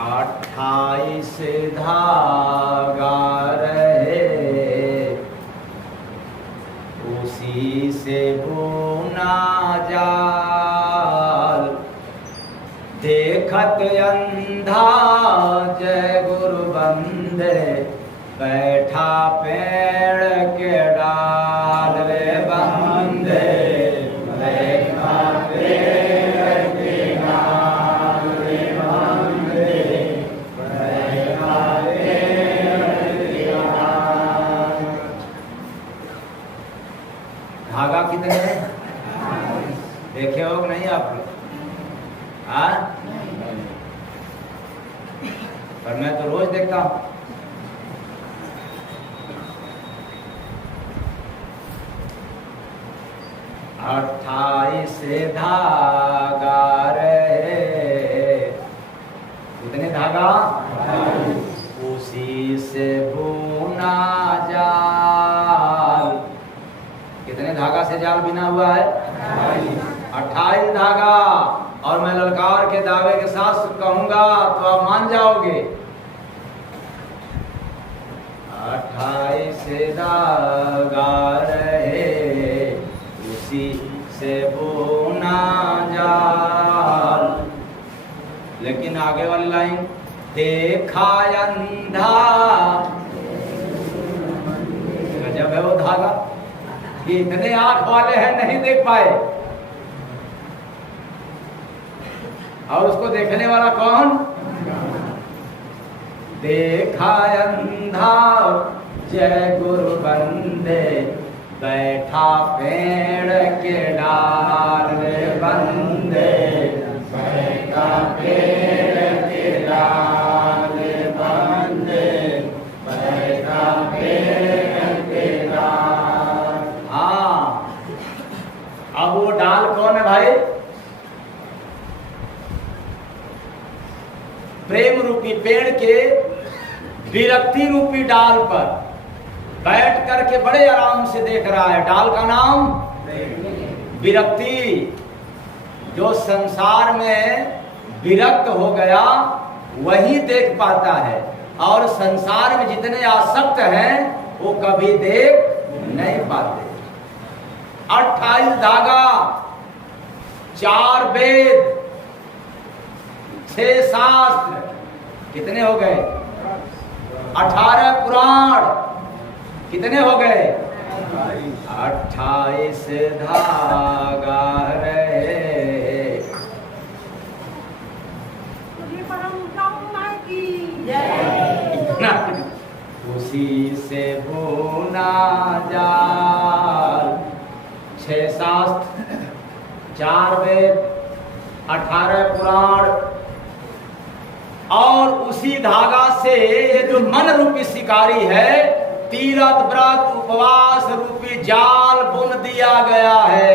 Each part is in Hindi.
28 धागा रहे, उसी से बुना जाल। देखत अंधा जय गुरु बंदे, बैठा पेड़ के डाल रे बंदे, बैठा पेड़ के डाल रे बंदे, बैठा पेड़ के डाल। धागा कितने हैं देखे हो नहीं आप लोग? हाँ, पर मैं तो रोज देखता हूं। अट्ठाईस धागा रहे, कितने धागा? उसी से बुना जाल। कितने धागा से जाल बिना हुआ है? 28 धागा। और मैं ललकार के दावे के साथ कहूंगा तो आप मान जाओगे। 28 धागा रहे, उसी से बुना जाल। लेकिन आगे वाली लाइन, देखा अंधा, गजब है वो धागा कि इतने आंख वाले हैं नहीं देख पाए, और उसको देखने वाला कौन? देखा अंधा जय गुरु बंदे, बैठा पेड़ के डाल रे बंदे, बैठा पेड़ के डाल रे बंदे, बैठा पेड़ के डाल। हाँ, अब वो डाल कौन है भाई? प्रेम रूपी पेड़ के विरक्ति रूपी डाल पर बैठ करके बड़े आराम से देख रहा है। डाल का नाम विरक्ति। जो संसार में विरक्त हो गया वही देख पाता है, और संसार में जितने आसक्त हैं वो कभी देख नहीं पाते। 28 धागा, 4 वेद, 6 शास्त्र, कितने हो गए? 18 पुराण, कितने हो गए? 28 धागा रहे। उसी से बुना जाल। 6 शास्त्र, 4 वेद, 18 पुराण, और उसी धागा से ये जो मन रूपी शिकारी है, तीरथ व्रत उपवास रूपी जाल बुन दिया गया है।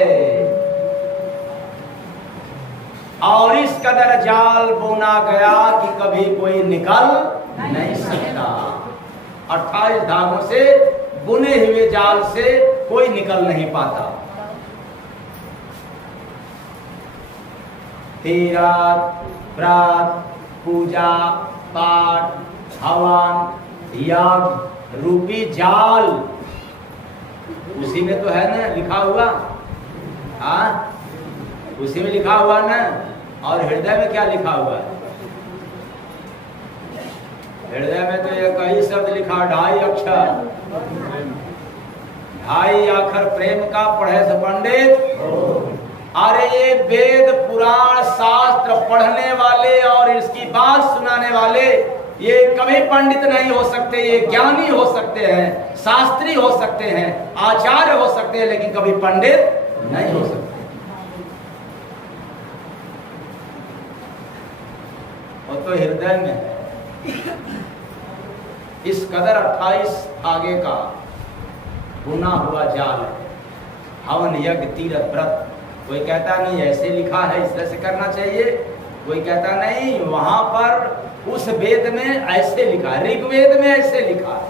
और इस कदर जाल बुना गया कि कभी कोई निकल नहीं सकता। 28 धागों से बुने हुए जाल से कोई निकल नहीं पाता। तीरथ व्रत, पूजा पाठ, हवन, यज्ञ रूपी जाल, उसी में तो है ना लिखा हुआ। हाँ, उसी में लिखा हुआ ना। और हृदय में क्या लिखा हुआ है? हृदय में तो ये कई शब्द लिखा, 2.5 अक्षर, 2.5 अक्षर प्रेम का पढ़े से पंडित। अरे ये वेद पुराण शास्त्र पढ़ने वाले और इसकी बात सुनाने वाले ये कभी पंडित नहीं हो सकते। ये ज्ञानी हो सकते हैं, शास्त्री हो सकते हैं, आचार्य हो सकते हैं, लेकिन कभी पंडित नहीं हो सकते। वो तो हृदय में है। इस कदर 28 धागे का बुना हुआ जाल है। हवन, यज्ञ, तीरथ, व्रत। कोई कहता नहीं ऐसे लिखा है इस तरह से करना चाहिए, कोई कहता नहीं वहां पर उस वेद में ऐसे लिखा है, ऋग्वेद में ऐसे लिखा है,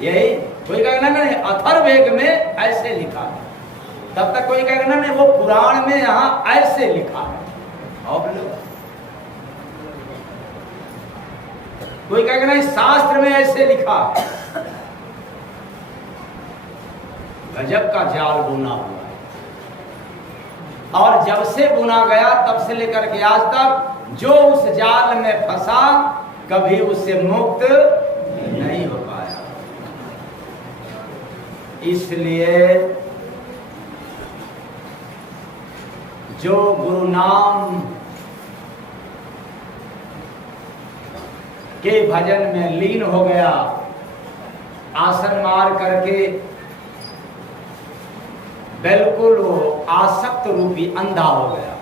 यही। कोई कहना नहीं अथर्ववेद में ऐसे लिखा है, तब तक कोई कहना नहीं वो पुराण में यहाँ ऐसे लिखा है। और कोई कहेगा नहीं शास्त्र में ऐसे लिखा। गजब का जाल बुना हुआ है, और जब से बुना गया तब से लेकर के आज तक जो उस जाल में फंसा कभी उससे मुक्त नहीं हो पाया। इसलिए जो गुरु नाम के भजन में लीन हो गया, आसन मार करके बिल्कुल वो आसक्त रूपी अंधा हो गया,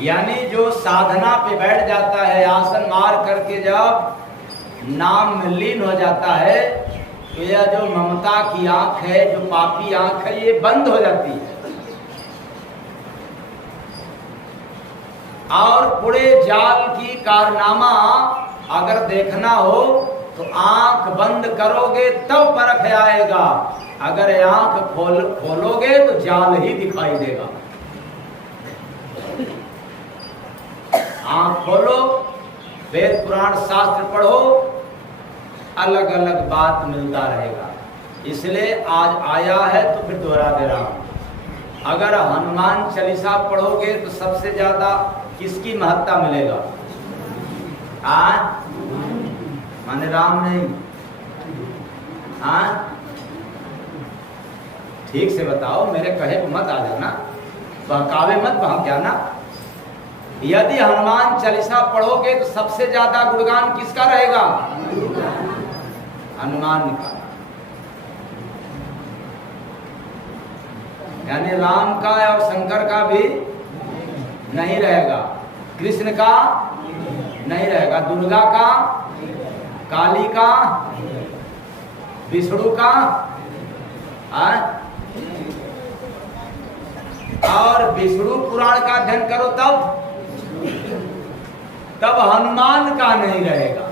यानी जो साधना पे बैठ जाता है, आसन मार करके जब नाम में लीन हो जाता है, तो यह जो ममता की आंख है, जो पापी आंख है, ये बंद हो जाती है। और पूरे जाल की कारनामा अगर देखना हो तो आंख बंद करोगे तब परख आएगा, अगर आंख खोलोगे तो जाल ही दिखाई देगा। आंख खोलो, वेद पुराण शास्त्र पढ़ो, अलग अलग बात मिलता रहेगा। इसलिए आज आया है तो फिर दोहरा दे रहा हूं। अगर हनुमान चालीसा पढ़ोगे तो सबसे ज्यादा किसकी महत्ता मिलेगा? माने राम नहीं? ठीक से बताओ, मेरे कहे को मत आ जाना, बहकावे मत बहक जाना। यदि हनुमान चालीसा पढ़ोगे तो सबसे ज्यादा गुणगान किसका रहेगा? हनुमान का, यानी राम का और शंकर का भी नहीं रहेगा, कृष्ण का नहीं रहेगा, दुर्गा का, काली का, विष्णु का, और विष्णु पुराण का अध्ययन करो तब हनुमान का नहीं रहेगा।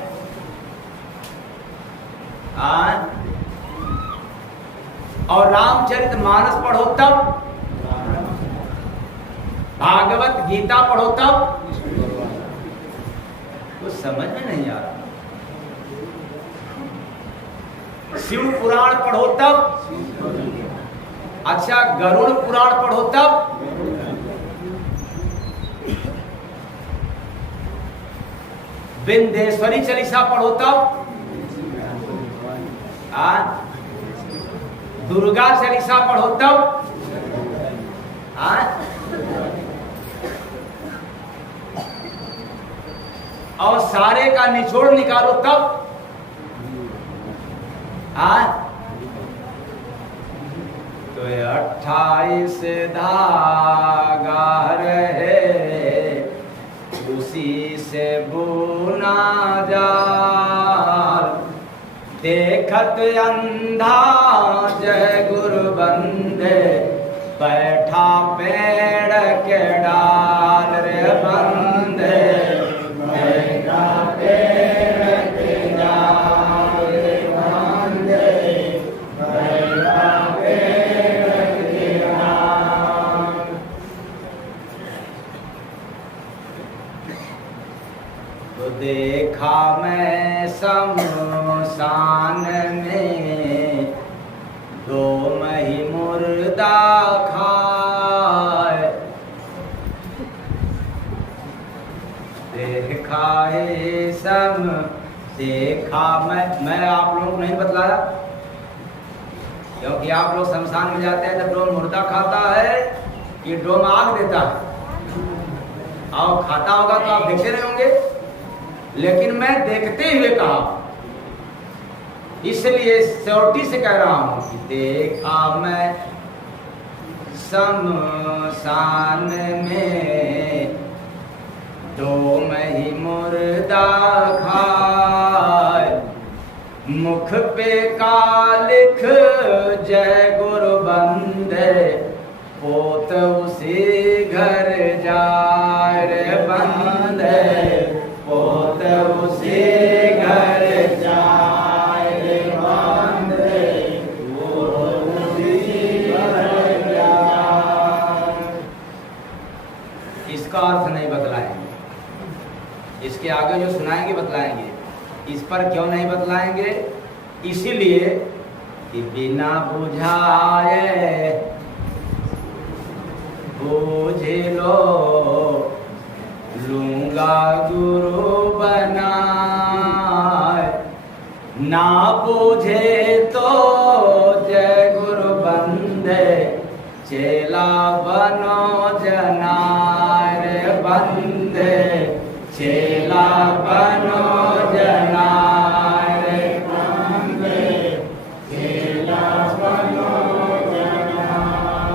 और रामचरित मानस पढ़ो तब, भागवत गीता पढ़ो तब, कुछ समझ में नहीं आ रहा। शिव पुराण पढ़ो तब, अच्छा गरुड़ पुराण पढ़ो तब, विंध्येश्वरी चालीसा पढ़ो तब, दुर्गा चालीसा पढ़ो तब, और सारे का निचोड़ निकालो तब, तो 28 धागा रहे उसी से बुना जाल, देखत अंधा जय गुरु बंदे, बैठा पेड़ के डाल रे बंदे, बैठा पेड़ के डाल रे बंदे, बैठा पेड़ के डाल। तो देखा मैं शमशान में दो मही मुर्दा खाए, देखा है सब देखा। मैं आप लोगों को नहीं बतलाया, क्योंकि आप लोग शमशान में जाते हैं जब डोम मुर्दा खाता है, ये डोम आग देता है, और खाता होगा तो आप देखते रहे होंगे, लेकिन मैं देखते हुए कहा, इसलिए चोटी से कह रहा हूं कि देखा मैं शमशान में दो मही मुर्दा खाए, मुख पे का लिख जय गुरु बंदे, पोत उसी घर जाए रे बंदे, पोत उसी घर जाए रे बंदे, पोत उसी घर जाए। इसका अर्थ नहीं बदलाएंगे, इसके आगे जो सुनाएंगे बतलाएंगे। इस पर क्यों नहीं बतलाएंगे? इसीलिए कि बिना बुझाए बूझ लो लूंगा गुरु बनाए, ना बूझे तो जय गुरु बंदे चेला बनो जनाए रे बंदे चेला बनो जनाए रे बंदे चेला बनो जनाए।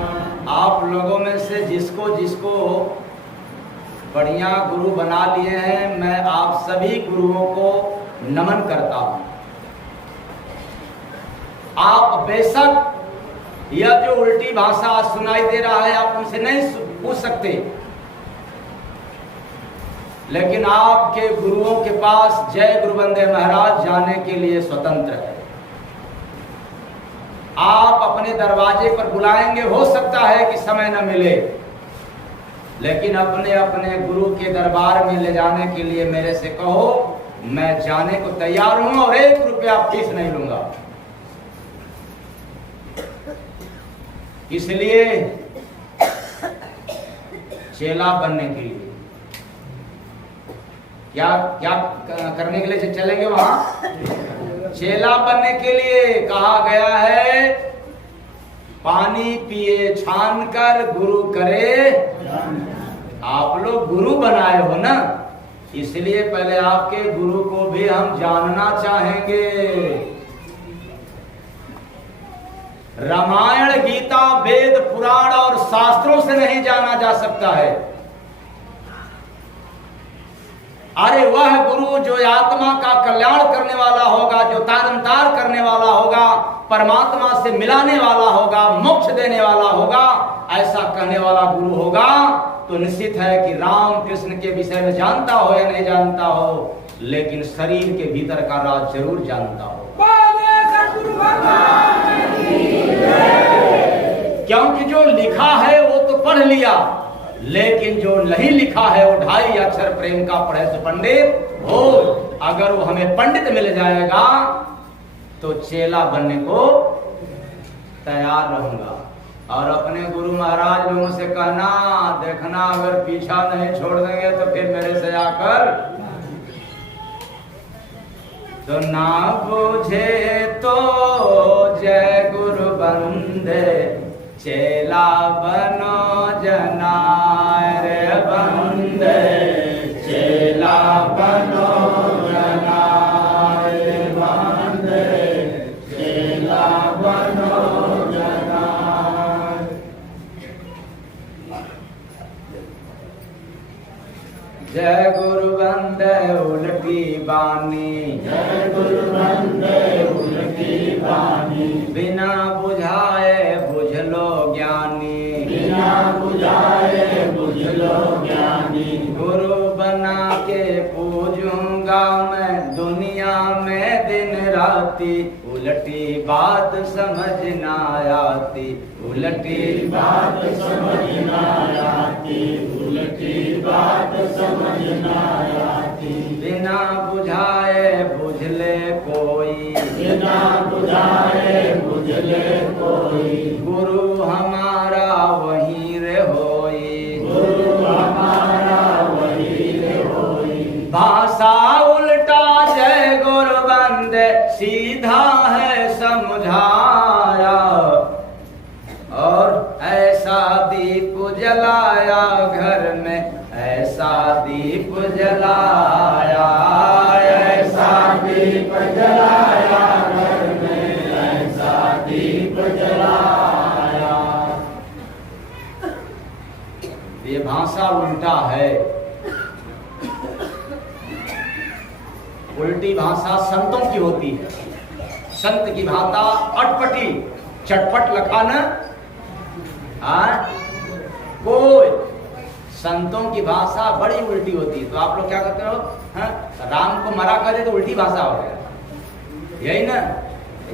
आप लोगों में से जिसको जिसको बढ़िया गुरु बना लिए हैं, मैं आप सभी गुरुओं को नमन करता हूं। आप बेशक यह जो उल्टी भाषा सुनाई दे रहा है आप उनसे नहीं पूछ सकते, लेकिन आपके गुरुओं के पास जय गुरु बंदे महाराज जाने के लिए स्वतंत्र है। आप अपने दरवाजे पर बुलाएंगे, हो सकता है कि समय न मिले, लेकिन अपने अपने गुरु के दरबार में ले जाने के लिए मेरे से कहो, मैं जाने को तैयार हूं और 1 रुपया फीस नहीं लूंगा। इसलिए चेला बनने के लिए क्या क्या करने के लिए चलेंगे वहां? चेला बनने के लिए कहा गया है, पानी पिए छान कर गुरु करे। आप लोग गुरु बनाए हो ना, इसलिए पहले आपके गुरु को भी हम जानना चाहेंगे। रामायण गीता वेद पुराण और शास्त्रों से नहीं जाना जा सकता है। अरे वह गुरु जो आत्मा का कल्याण करने वाला होगा, जो तारनतार करने वाला होगा, परमात्मा से मिलाने वाला होगा, मोक्ष देने वाला होगा, ऐसा कहने वाला गुरु होगा तो निश्चित है कि राम कृष्ण के विषय में जानता हो या नहीं जानता हो, लेकिन शरीर के भीतर का राज जरूर जानता हो। क्योंकि जो लिखा है वो तो पढ़ लिया, लेकिन जो नहीं लिखा है वो 2.5 अक्षर प्रेम का पढ़े तो पंडित हो। अगर वो हमें पंडित मिल जाएगा तो चेला बनने को तैयार रहूंगा। और अपने गुरु महाराज लोगों से कहना, देखना अगर पीछा नहीं छोड़ देंगे तो फिर मेरे से आकर तो ना बूझे तो जय गुरु बंदे चेला बनो जनाए रे बंदे चेला बनो जनाए रे बंदे चेला बनो जनाए। जय गुरु बंदे उल्टी बानी, जय गुरु बंदे उल्टी बानी, बिना बुझाए बुझ लो ज्ञानी, बिना बुझाए बुझ लो ज्ञानी। गुरु बना के पूजूंगा मैं दुनिया में दिन राती, उल्टी बात समझ ना आती, उल्टी बात समझ ना आती, उल्टी बात समझ ना आती। बिना बुझाए बुझ ले कोई, बिना बुझाए बुझ ले कोई, गुरु हमारा वहीं रे होई, गुरु हमारा वहीं रे होई। भाषा उल्टा जय गुरु बंदे सीधा है समझाया, और ऐसा दीप जलाया घर में, ऐसा दीप जलाया, ऐसा दीप जलाया घर में, ऐसा दीप जलाया। ये भाषा उल्टा है। उल्टी भाषा संतों की होती है। संत की भाषा अटपटी चटपट लखाना, कोई संतों की भाषा बड़ी उल्टी होती है। तो आप लोग क्या करते हो? राम को मरा कर दे तो उल्टी भाषा हो गया, यही ना?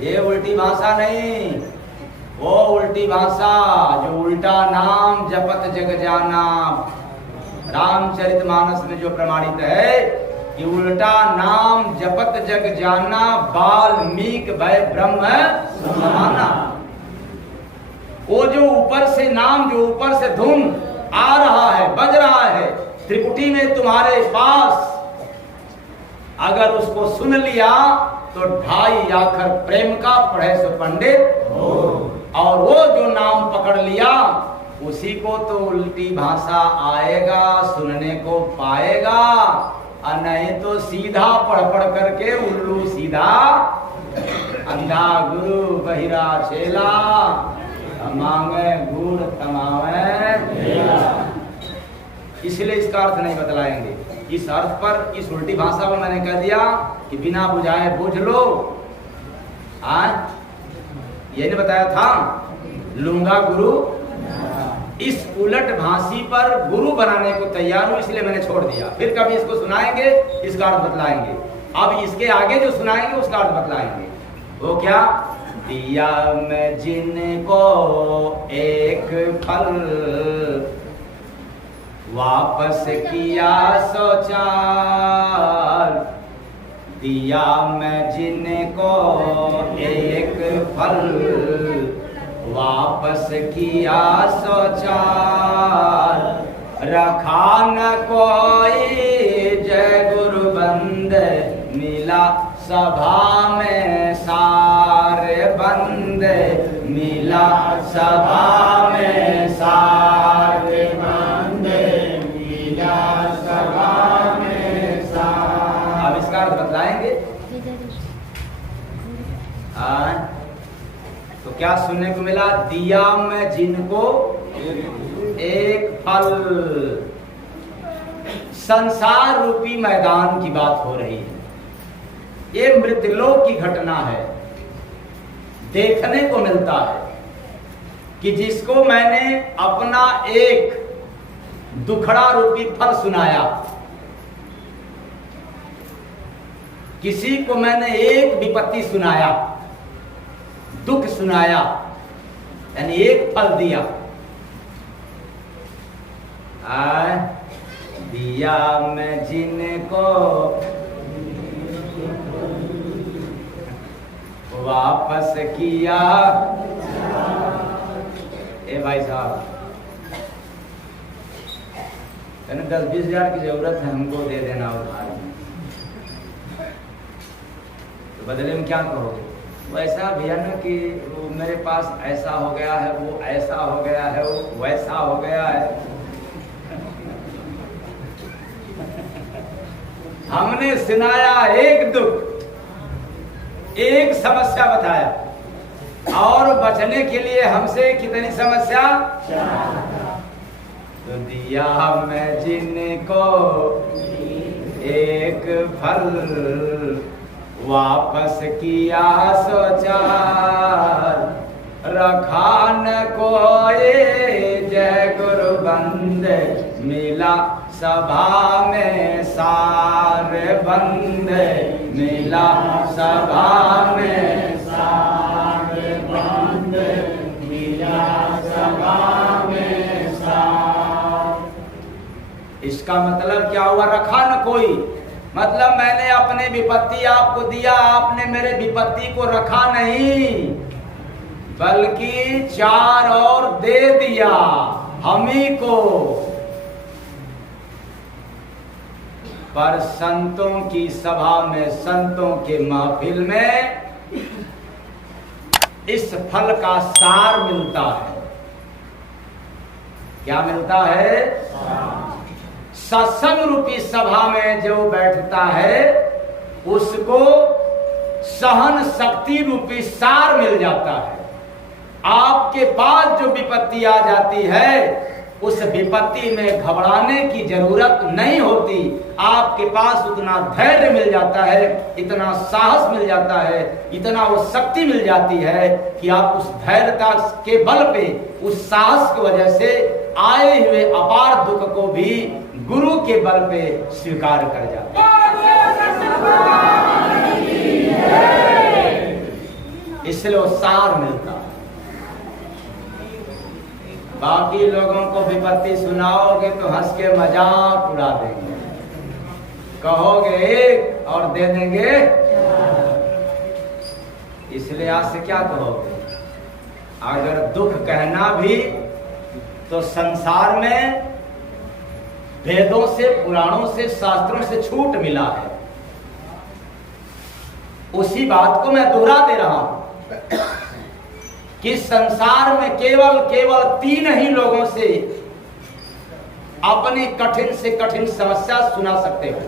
ये उल्टी भाषा नहीं, वो उल्टी भाषा जो उल्टा नाम जपत जग जाना, रामचरितमानस में जो प्रमाणित है कि उल्टा नाम जपत जग जाना, वाल्मीकि भय ब्रह्म समाना। वो जो ऊपर से नाम, जो ऊपर से धुन आ रहा है, बज रहा है त्रिपुटी में तुम्हारे पास, अगर उसको सुन लिया तो 2.5 आखर प्रेम का पढ़े सो पंडित, और वो जो नाम पकड़ लिया उसी को तो उल्टी भाषा आएगा, सुनने को पाएगा, और नहीं तो सीधा पढ़ पढ़ करके उल्लू सीधा, अंधा गुरु बहिरा चेला, मांगे गुड़ थमावे। इसलिए इसका अर्थ नहीं बतलाएंगे। इस अर्थ पर, इस उल्टी भाषा में मैंने कह दिया कि बिना बुझाए बुझ लो। ये नहीं बताया था लूंगा गुरु, इस उलट भाषी पर गुरु बनाने को तैयार हूं, इसलिए मैंने छोड़ दिया। फिर कभी इसको सुनाएंगे, इसका अर्थ बतलाएंगे। अब इसके आगे जो सुनाएंगे उसका अर्थ बतलाएंगे। वो क्या? दिया मैं जिनको एक फल, वापस किया सो चार। दिया मैं जिनको एक फल, वापस किया सो चार। रखा न कोई जय गुरु बंद, मिला सभा में सारे बंद, मिला सभा में सारे बंद, मिला सभा में सारे। अब इसका अर्थ बतलाएंगे। तो क्या सुनने को मिला? दिया मैं जिनको एक फल। संसार रूपी मैदान की बात हो रही है। ये मृतलोक की घटना है। देखने को मिलता है कि जिसको मैंने अपना एक दुखड़ा रूपी फल सुनाया, किसी को मैंने एक विपत्ति सुनाया, दुख सुनाया, यानी एक फल दिया। दिया मैं जिनको वापस किया। ए भाई साहब, 10-20 हजार की जरूरत है, हमको दे देना उधार। तो बदले में क्या करोगे? वो ऐसा भैया ना कि वो मेरे पास ऐसा हो गया है, वो ऐसा हो गया है, वो वैसा हो गया है। हमने सुनाया एक दुख, एक समस्या बताया, और बचने के लिए हमसे कितनी समस्या। तो दिया मैं जिनको एक फल, वापस किया सो चार। रखा न कोई जय गुरु बंद, मिला सभा में सारे बंद, मिला सभा में सारे बंद, मिला सभा में सारे। इसका मतलब क्या हुआ? रखा न कोई, मतलब मैंने अपने विपत्ति आपको दिया, आपने मेरे विपत्ति को रखा नहीं, बल्कि 4 और दे दिया हम ही को। पर संतों की सभा में, संतों के महफिल में इस फल का सार मिलता है। क्या मिलता है? सत्संग रूपी सभा में जो बैठता है उसको सहन शक्ति रूपी सार मिल जाता है। आपके पास जो विपत्ति आ जाती है, उस विपत्ति में घबराने की जरूरत नहीं होती। आपके पास उतना धैर्य मिल जाता है, इतना साहस मिल जाता है, इतना वो शक्ति मिल जाती है कि आप उस धैर्यता के बल पे, उस साहस की वजह से आए हुए अपार दुख को भी गुरु के बल पे स्वीकार कर जाते हैं। इसलिए वो सार मिलता है। बाकी लोगों को विपत्ति सुनाओगे तो हंस के मजाक उड़ा देंगे, कहोगे एक और दे देंगे। इसलिए आज से क्या कहोगे? अगर दुख कहना भी तो संसार में वेदों से, पुराणों से, शास्त्रों से छूट मिला है। उसी बात को मैं दोहरा दे रहा हूं कि संसार में केवल 3 ही लोगों से अपनी कठिन से कठिन समस्या सुना सकते हो।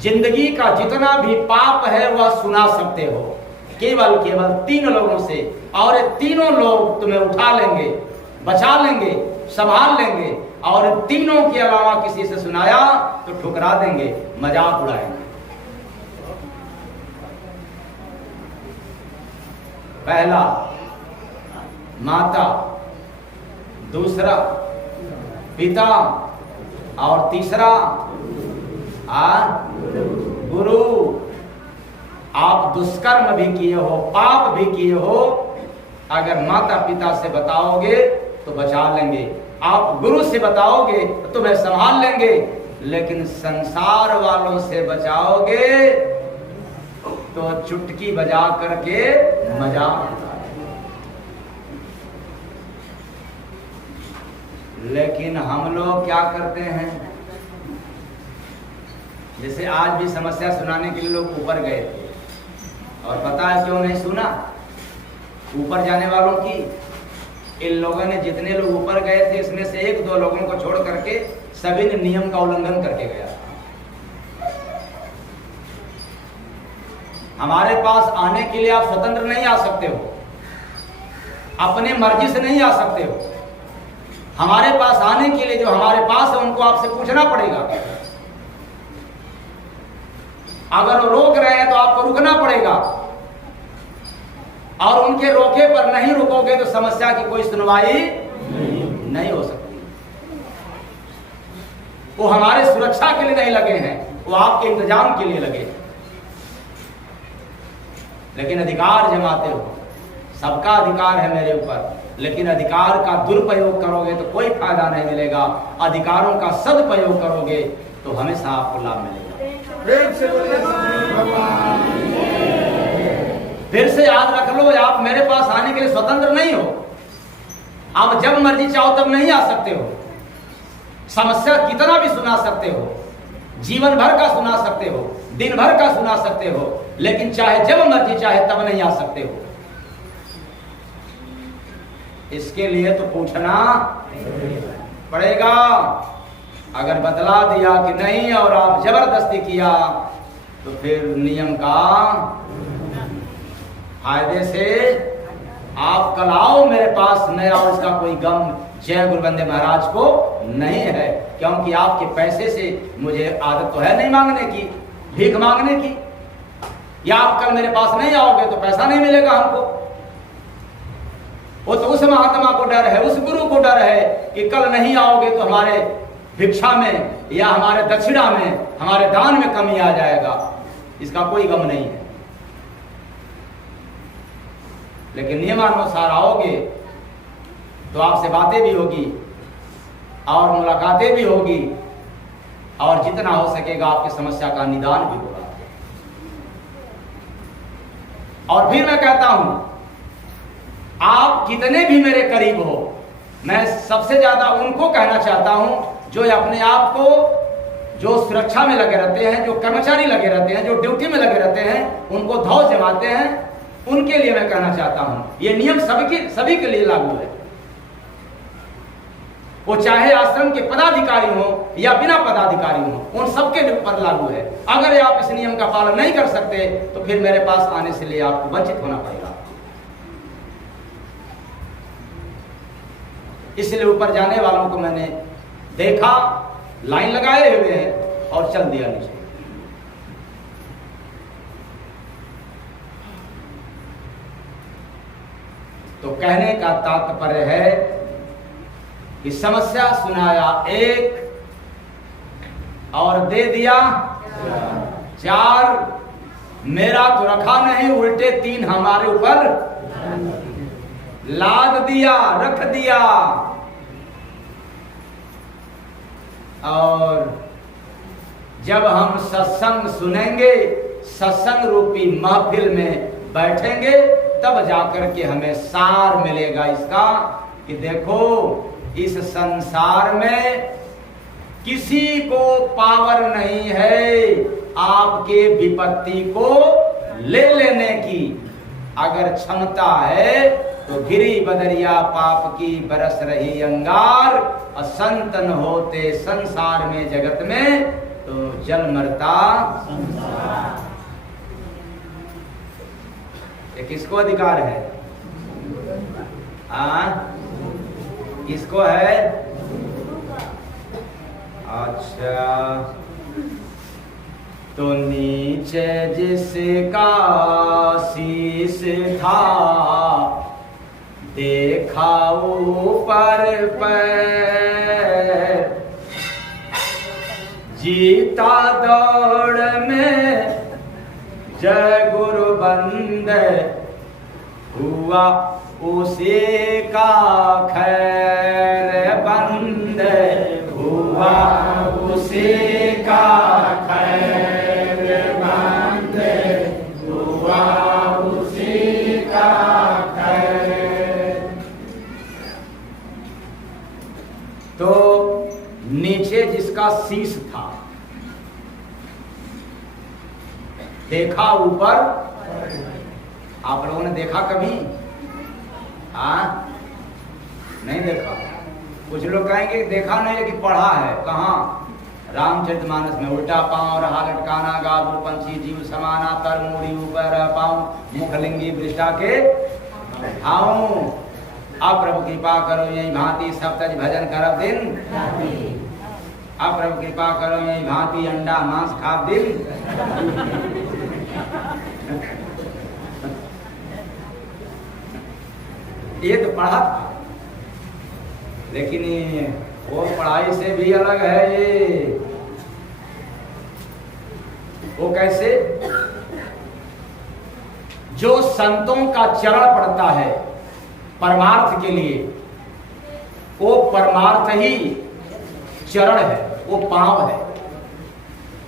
जिंदगी का जितना भी पाप है वह सुना सकते हो केवल 3 लोगों से, और ये तीनों लोग तुम्हें उठा लेंगे, बचा लेंगे, संभाल लेंगे, और तीनों के अलावा किसी से सुनाया तो ठुकरा देंगे, मजाक उड़ाएंगे। पहला माता, दूसरा पिता, और तीसरा गुरु। आप दुष्कर्म भी किए हो, पाप भी किए हो, अगर माता पिता से बताओगे तो बचा लेंगे, आप गुरु से बताओगे तो तुम्हें संभाल लेंगे, लेकिन संसार वालों से बचाओगे तो चुटकी बजा करके मजाक। लेकिन हम लोग क्या करते हैं? जैसे आज भी समस्या सुनाने के लिए लोग ऊपर गए थे, और पता है क्यों नहीं सुना? ऊपर जाने वालों की, इन लोगों ने जितने लोग ऊपर गए थे इसमें से 1-2 लोगों को छोड़ करके सभी ने नियम का उल्लंघन करके गया। हमारे पास आने के लिए आप स्वतंत्र नहीं आ सकते हो, अपने मर्जी से नहीं आ सकते हो। हमारे पास आने के लिए जो हमारे पास है उनको आपसे पूछना पड़ेगा। अगर वो रोक रहे हैं तो आपको रुकना पड़ेगा, और उनके रोके पर नहीं रुकोगे तो समस्या की कोई सुनवाई नहीं हो सकती। वो हमारे सुरक्षा के लिए नहीं लगे हैं, वो आपके इंतजाम के लिए लगे हैं। लेकिन अधिकार जमाते हो, सबका अधिकार है मेरे ऊपर, लेकिन अधिकार का दुरुपयोग करोगे तो कोई फायदा नहीं मिलेगा। अधिकारों का सदुपयोग करोगे तो हमेशा आपको लाभ मिलेगा। फिर से याद रख लो, आप मेरे पास आने के लिए स्वतंत्र नहीं हो। आप जब मर्जी चाहो तब नहीं आ सकते हो। समस्या कितना भी सुना सकते हो, जीवन भर का सुना सकते हो, दिन भर का सुना सकते हो, लेकिन चाहे जब मर्जी चाहे तब नहीं आ सकते हो। इसके लिए तो पूछना पड़ेगा। अगर बतला दिया कि नहीं और आप जबरदस्ती किया तो फिर नियम का फायदे से आप कल आओ मेरे पास, न आओ इसका कोई गम जय गुरु बंदे महाराज को नहीं है, क्योंकि आपके पैसे से मुझे आदत तो है नहीं मांगने की, भीख मांगने की। या आप कल मेरे पास नहीं आओगे तो पैसा नहीं मिलेगा हमको। वो तो उस महात्मा को डर है, उस गुरु को डर है कि कल नहीं आओगे तो हमारे भिक्षा में या हमारे दक्षिणा में, हमारे दान में कमी आ जाएगा। इसका कोई गम नहीं है। लेकिन नियमानुसार आओगे तो आपसे बातें भी होगी और मुलाकातें भी होगी, और जितना हो सकेगा आपकी समस्या का निदान भी होगा। और फिर मैं कहता हूं, आप कितने भी मेरे करीब हो, मैं सबसे ज्यादा उनको कहना चाहता हूं जो अपने आप को, जो सुरक्षा में लगे रहते हैं, जो कर्मचारी लगे रहते हैं, जो ड्यूटी में लगे रहते हैं, उनको धौ जमाते हैं, उनके लिए मैं कहना चाहता हूं ये नियम सभी के लिए लागू है। वो चाहे आश्रम के पदाधिकारी हो या बिना पदाधिकारी हो, उन सबके ऊपर लागू है। अगर आप इस नियम का पालन नहीं कर सकते तो फिर मेरे पास आने से लिए आपको वंचित होना पड़ेगा। इसलिए ऊपर जाने वालों को मैंने देखा, लाइन लगाए हुए हैं और चल दिया नीचे। तो कहने का तात्पर्य है कि समस्या सुनाया एक और दे दिया 4। मेरा तो रखा नहीं, उल्टे 3 हमारे ऊपर लाद दिया, रख दिया। और जब हम सत्संग सुनेंगे, सत्संग रूपी महफिल में बैठेंगे, तब जाकर के हमें सार मिलेगा इसका कि देखो इस संसार में किसी को पावर नहीं है आपके विपत्ति को ले लेने की। अगर क्षमता है तो गिरी बदरिया पाप की बरस रही अंगार, असंतन होते संसार में जगत में तो जल मरता संसार। ये किसको अधिकार है? किसको है? अच्छा, तो नीचे जिसका शीश था, देखा ऊपर पैर, जीता दौड़ में जय गुरु बंदे, हुआ उसी का खैर बंदे, हुआ उसी का खैर बंदे, हुआ उसी का खैर। तो नीचे जिसका शीश था, देखा ऊपर। आप लोगों ने देखा कभी? नहीं देखा। कुछ लोग कहेंगे देखा नहीं लेकिन पढ़ा है। कहाँ? रामचरितमानस में। उल्टा पांव रहा लटकाना, गादुर पंछी जीव समाना, तर मूड़ी ऊपर पांव, मुखलिंगी वृष्टा के आओ। अब प्रभु कृपा करो यही भांति सब तज भजन करब दिन, अब प्रभु कृपा करो यही भांति अंडा मांस खाब दिन। ये तो पढ़ा था, लेकिन वो पढ़ाई से भी अलग है ये। वो कैसे? जो संतों का चरण पड़ता है परमार्थ के लिए, वो परमार्थ ही चरण है, वो पांव है।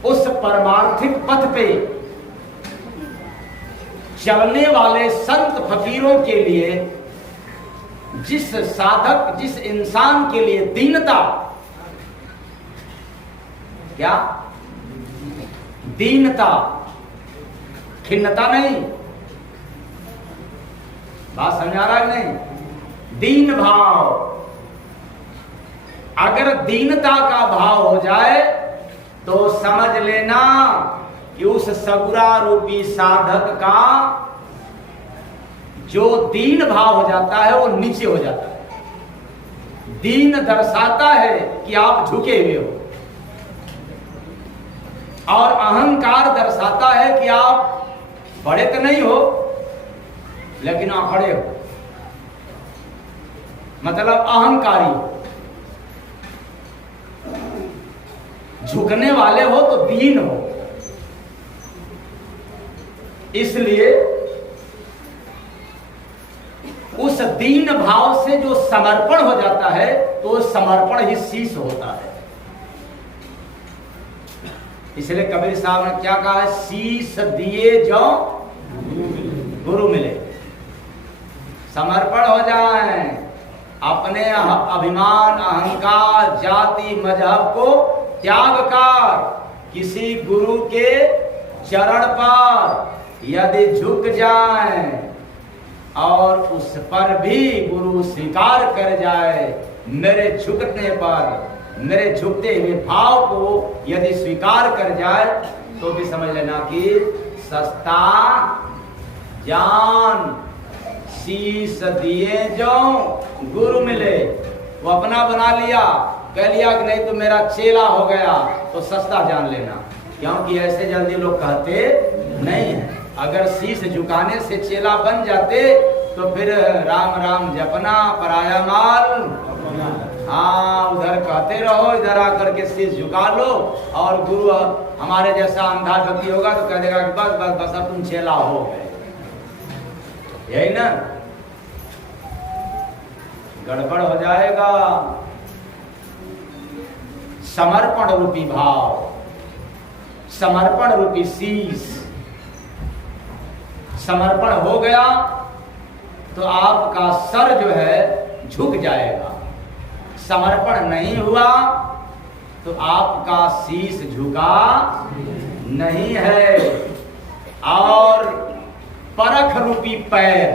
उस परमार्थिक पथ पे चलने वाले संत फकीरों के लिए, जिस साधक, जिस इंसान के लिए दीनता, क्या दीनता, खिन्नता नहीं, बात समझा रहा है नहीं? दीन भाव। अगर दीनता का भाव हो जाए तो समझ लेना कि उस सगुरा रूपी साधक का जो दीन भाव हो जाता है वो नीचे हो जाता है। दीन दर्शाता है कि आप झुके हुए हो, और अहंकार दर्शाता है कि आप बड़े तो नहीं हो लेकिन आखड़े हो, मतलब अहंकारी हो। झुकने वाले हो तो दीन हो। इसलिए उस दीन भाव से जो समर्पण हो जाता है तो समर्पण ही शीश होता है। इसलिए कबीर साहब ने क्या कहा है? शीश दिए जो गुरु मिले। समर्पण हो जाए, अपने अभिमान, अहंकार, जाति, मजहब को त्याग कर किसी गुरु के चरण पर यदि झुक जाए और उस पर भी गुरु स्वीकार कर जाए, मेरे झुकने पर, मेरे झुकते हुए भाव को यदि स्वीकार कर जाए, तो भी समझ लेना कि सस्ता जान शीश दिए जो गुरु मिले। वो अपना बना लिया, कह लिया कि नहीं तो मेरा चेला हो गया, तो सस्ता जान लेना, क्योंकि ऐसे जल्दी लोग कहते नहीं है। अगर शीश झुकाने से चेला बन जाते तो फिर राम राम जपना, पराया माल, हाँ उधर कहते रहो, इधर आकर के शीश झुका लो, और गुरु हमारे जैसा अंधा व्यक्ति होगा तो कह देगा कि बस बस बस अब तुम चेला हो गए। यही ना? गड़बड़ हो जाएगा। समर्पण रूपी भाव, समर्पण रूपी शीश, समर्पण हो गया तो आपका सर जो है झुक जाएगा। समर्पण नहीं हुआ तो आपका शीश झुका नहीं है। और परख रूपी पैर,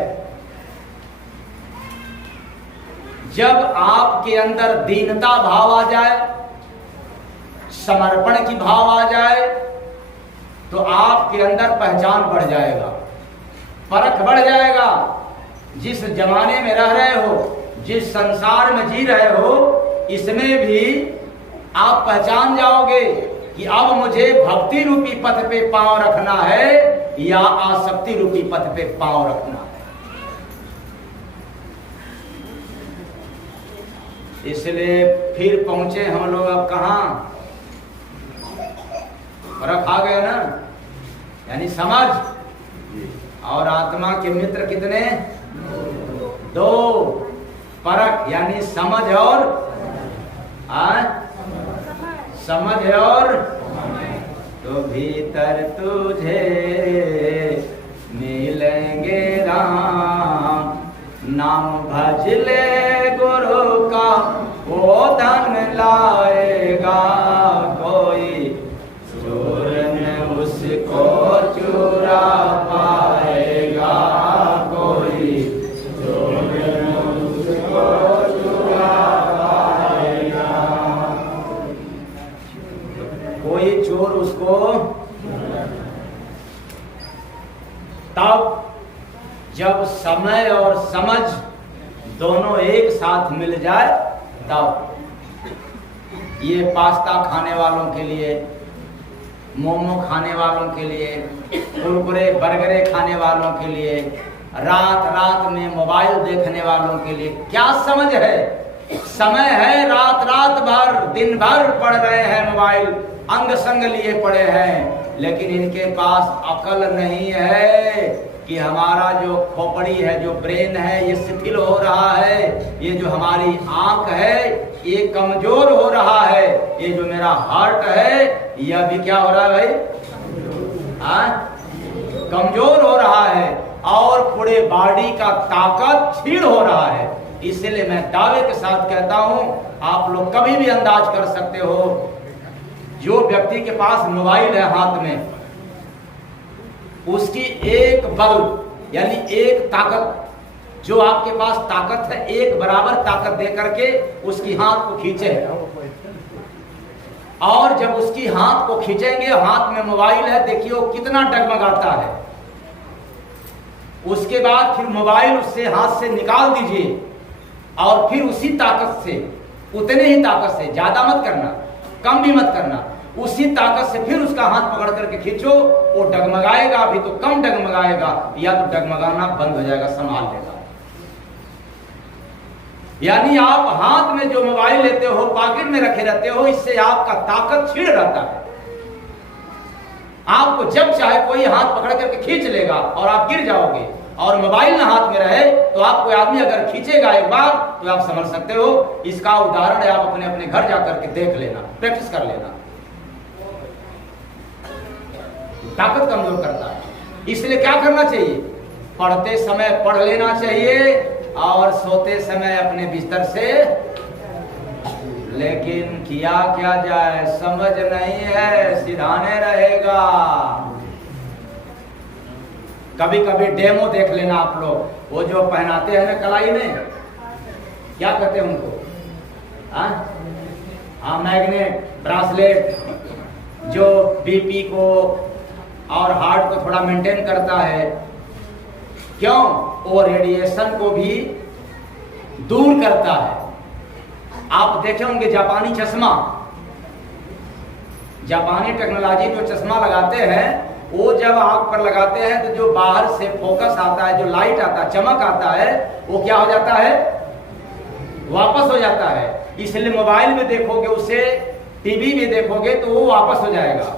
जब आपके अंदर दीनता भाव आ जाए, समर्पण की भाव आ जाए, तो आपके अंदर पहचान बढ़ जाएगा, परख बढ़ जाएगा। जिस जमाने में रह रहे हो, जिस संसार में जी रहे हो, इसमें भी आप पहचान जाओगे कि अब मुझे भक्ति रूपी पथ पे पांव रखना है या आसक्ति रूपी पथ पे पांव रखना है। इसलिए फिर पहुंचे हम लोग अब कहां? फर्क आ गया ना, यानी समझ और आत्मा के मित्र कितने? दो। फर्क यानी समझ और समझ और तो भीतर तुझे मिलेंगे राम, नाम भज ले गुरु का वो धन लाएगा, कोई चोर न उसको चुरा पाएगा, कोई चोर न उसको चुरा पाएगा, कोई चोर उसको। तब जब समय और समझ दोनों एक साथ मिल जाए, तब ये पास्ता खाने वालों के लिए, मोमो खाने वालों के लिए, कुरकुरे बर्गरे खाने वालों के लिए, रात रात में मोबाइल देखने वालों के लिए क्या समझ है? समय है, रात रात भर दिन भर पढ़ रहे हैं मोबाइल, अंग संग लिए पड़े हैं, लेकिन इनके पास अकल नहीं है कि हमारा जो खोपड़ी है, जो ब्रेन है, ये शिथिल हो रहा है, ये जो हमारी आंख है ये कमजोर हो रहा है, ये जो मेरा हार्ट है यह भी क्या हो रहा है भाई? कमजोर हो रहा है और पूरे बॉडी का ताकत क्षीण हो रहा है। इसलिए मैं दावे के साथ कहता हूं, आप लोग कभी भी अंदाज कर सकते हो, जो व्यक्ति के पास मोबाइल है हाथ में, उसकी एक बल यानी एक ताकत, जो आपके पास ताकत है, एक बराबर ताकत दे करके उसकी हाथ को खींचे, और जब उसकी हाथ को खींचेंगे, हाथ में मोबाइल है, देखिए वो कितना डगमगाता है। उसके बाद फिर मोबाइल उससे हाथ से निकाल दीजिए और फिर उसी ताकत से, उतने ही ताकत से, ज्यादा मत करना, कम भी मत करना, उसी ताकत से फिर उसका हाथ पकड़ करके खींचो, वो डगमगाएगा, अभी तो कम डगमगाएगा, या तो डगमगाना बंद हो जाएगा, संभाल लेगा। यानी आप हाथ में जो मोबाइल लेते हो, पॉकेट में रखे रहते हो, इससे आपका ताकत छीड़ रहता है। आपको जब चाहे कोई हाथ पकड़ करके खींच लेगा और आप गिर जाओगे, और मोबाइल ना हाथ में रहे तो आप कोई आदमी अगर खींचेगा एक बार तो आप समझ सकते हो। इसका उदाहरण है, आप अपने अपने घर जाकर के देख लेना, प्रैक्टिस कर लेना। ताकत कमजोर करता है। इसलिए क्या करना चाहिए? पढ़ते समय पढ़ लेना चाहिए और सोते समय अपने बिस्तर से, लेकिन किया क्या जाए, समझ नहीं है, सिधाने रहेगा। कभी कभी डेमो देख लेना आप लोग, वो जो पहनाते हैं ना कलाई में, क्या कहते हैं उनको? हाँ, मैग्नेट, ब्रासलेट, जो बीपी को और हार्ट को थोड़ा मेंटेन करता है। क्यों? वो रेडिएशन को भी दूर करता है। आप देखे होंगे जापानी चश्मा, जापानी टेक्नोलॉजी जो चश्मा लगाते हैं, वो जब आंख पर लगाते हैं तो जो बाहर से फोकस आता है, जो लाइट आता है, चमक आता है, वो क्या हो जाता है? वापस हो जाता है। इसलिए मोबाइल में देखोगे उसे, टीवी में देखोगे तो वो वापस हो जाएगा।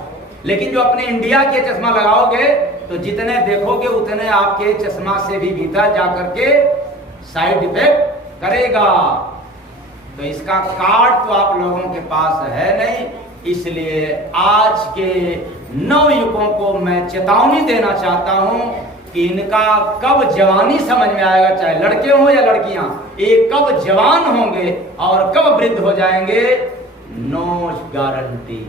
लेकिन जो अपने इंडिया के चश्मा लगाओगे तो जितने देखोगे उतने आपके चश्मा से भी भीतर जाकर के साइड इफेक्ट करेगा। तो इसका कार्ड तो आप लोगों के पास है नहीं, इसलिए आज के नवयुवकों को मैं चेतावनी देना चाहता हूं कि इनका कब जवानी समझ में आएगा, चाहे लड़के हों या लड़कियां, ये कब जवान होंगे और कब वृद्ध हो जाएंगे, नो गारंटी।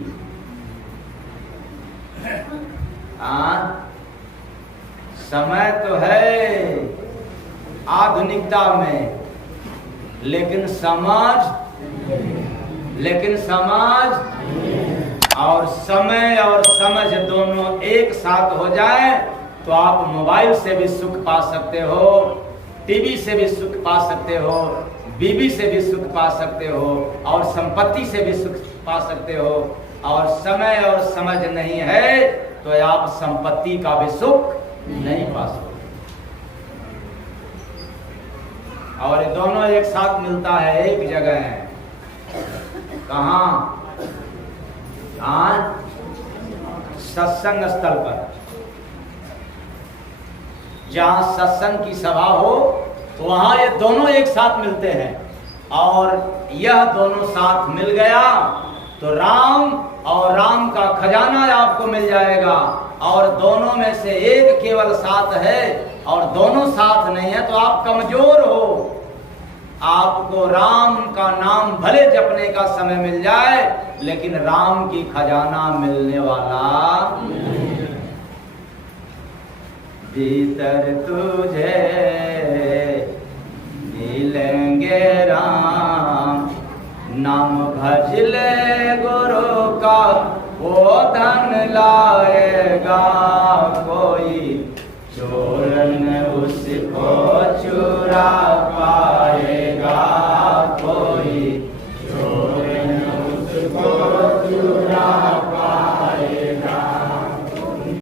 समय तो है आधुनिकता में, लेकिन समाज और समय और समझ दोनों एक साथ हो जाए तो आप मोबाइल से भी सुख पा सकते हो, टीवी से भी सुख पा सकते हो, बीवी से भी सुख पा सकते हो, और संपत्ति से भी सुख पा सकते हो। और समय और समझ नहीं है तो आप संपत्ति का भी सुख नहीं पा सकते। और ये दोनों एक साथ मिलता है एक जगह है, कहाँ? सत्संग स्थल पर। जहां सत्संग की सभा हो वहां ये दोनों एक साथ मिलते हैं, और यह दोनों साथ मिल गया तो राम और राम का खजाना आपको मिल जाएगा। और दोनों में से एक केवल साथ है और दोनों साथ नहीं है तो आप कमजोर हो। आपको राम का नाम भले जपने का समय मिल जाए, लेकिन राम की खजाना मिलने वाला भीतर तुझे मिलेंगे राम, नाम भज ले गुरु का वो धन लाएगा, कोई चोर न उसको चुरा